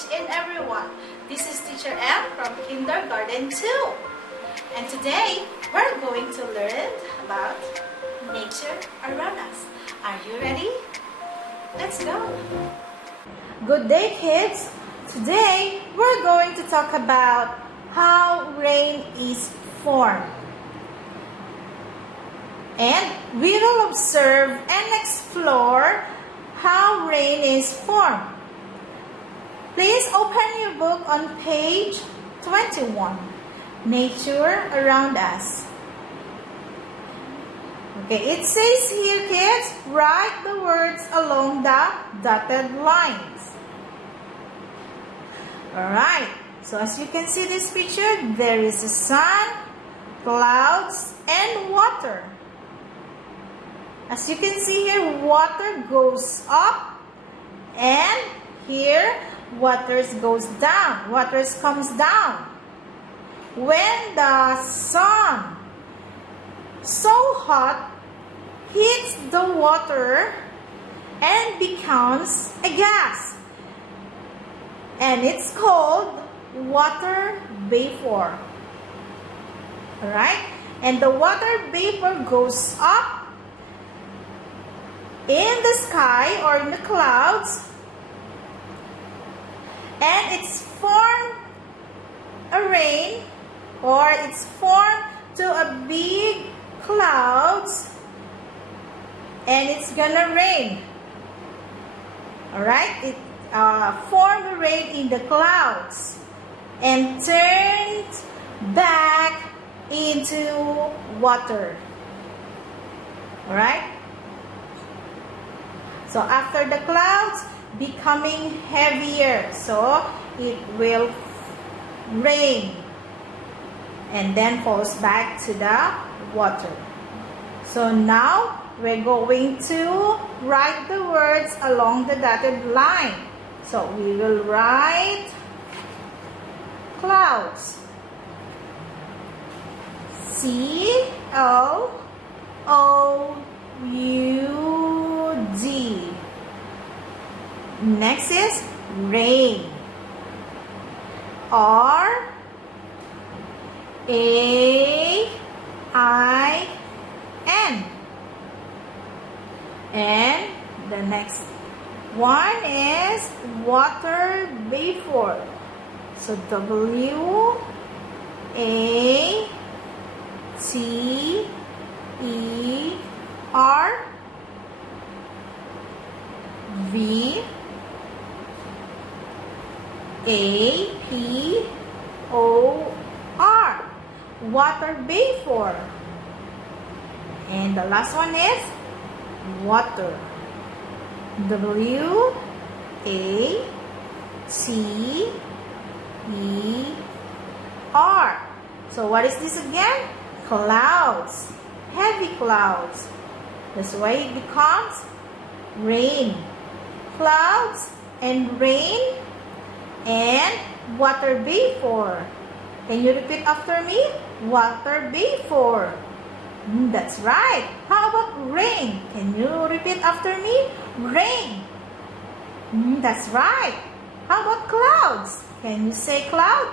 each and everyone. This is Teacher M from Kindergarten 2. And today, we're going to learn about nature around us. Are you ready? Let's go! Good day, kids! Today, we're going to talk about how rain is formed. And we will observe and explore how rain is formed. Please open your book on page 21, Nature Around Us. Okay, it says here, kids, write the words along the dotted lines. Alright, so as you can see this picture, there is a sun, clouds, and water. As you can see here, water goes up, and here, water goes down. Water comes down. When the sun, so hot, hits the water and becomes a gas. And it's called water vapor. Alright? And the water vapor goes up in the sky or in the clouds, and it's formed a rain, or it's formed to a big clouds, and it's gonna rain. Alright, it formed a rain in the clouds and turned back into water. Alright, so after the clouds becoming heavier, so it will rain and then falls back to the water. So now we're going to write the words along the dotted line. So we will write clouds. C-L-O-U-D. Next is rain. R-A-I-N. And the next one is water vapor. So W-A-T-E-R V-A-P-O-R. Water vapor. And the last one is water. W-A-T-E-R. So what is this again? Clouds. Heavy clouds. That's why it becomes rain. Clouds and rain and water vapor. Can you repeat after me? Water vapor. That's right. How about rain? Can you repeat after me? Rain. That's right. How about clouds? Can you say cloud?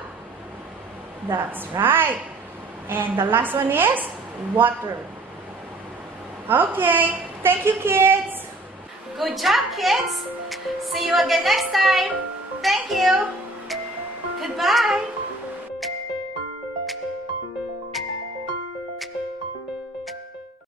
That's right. And the last one is water. Okay. Thank you, kids. Good job, kids. See you again next time. Thank you.